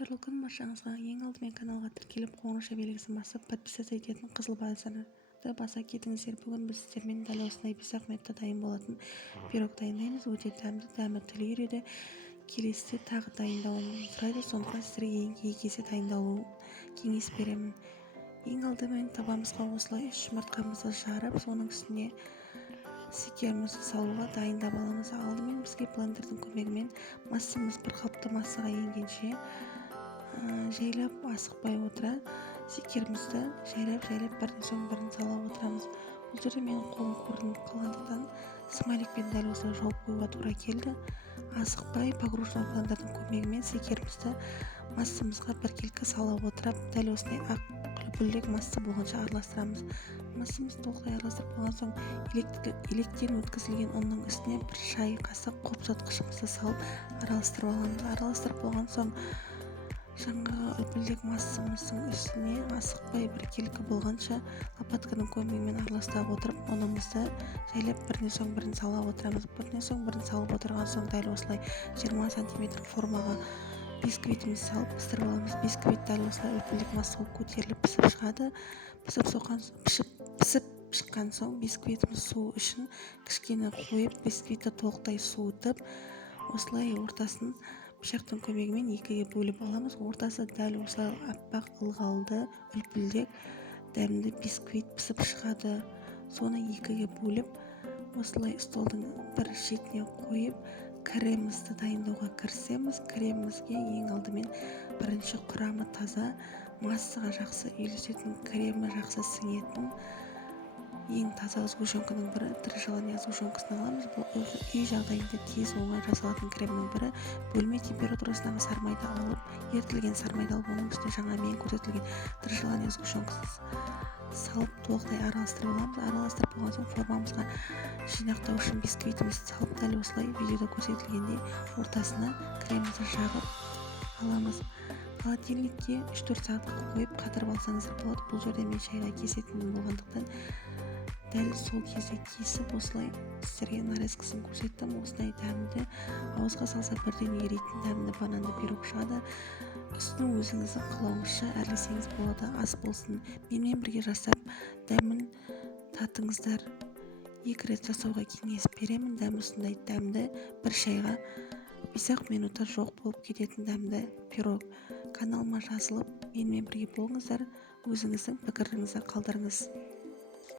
Қайырлы күн баршаңызға. Ең алдымен каналға тіркеліп қоңырауша белгісін басып подписаться ететін қызыл базарды баса кетіңіздер. Бүгін біз сіздермен дәл осындай 5 минутта дайын болатын пирог дайындаймыз. Өте дәмді тіл үйреді. Келесіде тағы дайындауын сұрайды, сондықтан сіздерге екі есе дайындалуын кеңес беремін. Ең алдымен табамызға осылай 3 жұмыртқамызды жарып, соның үстіне сикерімізді салуға дайындап аламыз. Алдымен бізге блендердің көмегімен массамыз бір қалыпты массаға енгенше жайлап асықпай отыра сикерімізді жайлап бірін соң бірін сала отырамыз. Бұл жерде менің қолым көрініп қалғандықтан смайликпен дәл осылай жауып қоюға тура келді. Асықпай погруженный блендердің көмегімен сикерімізді массамызға біркелкі сала отырып, дәл осындай ақ үлпілдек масса болғанша араластырамыз. Массамызды толықтай араластырып болған соң електен өткізілген ұнның үстіне бір шай қасық қобызтқышымызды салып араластырып аламыз. Араластырып болған соң жаңағы үлпілдек массамыздың үстіне асықпай біркелкі болғанша лопатканың көмегімен араластырып отырып, ұнымызды жайлап бірінен соң бірін сала отырамыз. Бірінен соң бірін салып отырған соң дәл осылай 20 см формаға бисквитімізді салып пісіріп аламыз. Бисквит дәл осылай үлпілдек масса болып көтеріліп пісіп шығады. Пісіп шыққан соң бисквитіміз су үшін кішкене қойып, бисквитті толықтай суытып, осылай ортасын пышақтың көмегімен екіге бөліп аламыз. Ортасы дәл осылай аппақ, ылғалды, үлпілдек, дәмді бисквит пісіп шығады. Соны екіге бөліп, осылай столдың бір шетіне қойып, кремімізді дайындауға кірісеміз. Кремімізге ең алдымен бірінші құрамы таза, массаға жақсы үйлесетін, кремі жақсы сіңетін ең таза сгущенканың бірі тірі желание сгущенкасын аламыз. Бұл үй жағдайында тез оңай жасалатын кремнің бірі. Бөлме температурасындағы сармайды алып, ерітілген сармайды алып, оның үстіне жаңа мен көрсетілген тірі желание сгущенкасын салып толықтай араластырып аламыз. Араластырып болған соң формамызға жинақтау үшін бисквитімізді салып, дәл осылай видеода көрсетілгендей ортасына кремімізді жағып аламыз. Холодильникке 3-4 сағат қойып қатырып алсаңыздар болады. Бұл жерде мен шайға кесетін болғандықтан дәл сол кезде кесіп осылай сіздерге нарезкасын көрсеттім. Осылай дәмді, ауызға салса бірден еритін дәмді бананды пирог шығады. Үстін өзіңіздің қалауыңызша әрлесеңіз болады. Ас болсын, менімен бірге жасап дәмін татыңыздар. 2 рет жасауға кеңес беремін. Дәмі осындай дәмді, бір шайға 5 минутта жоқ болып кететін дәмді пирог. Каналыма жазылып, менімен бірге болыңыздар. Өзіңіздің пікіріңізді қалдырыңыз.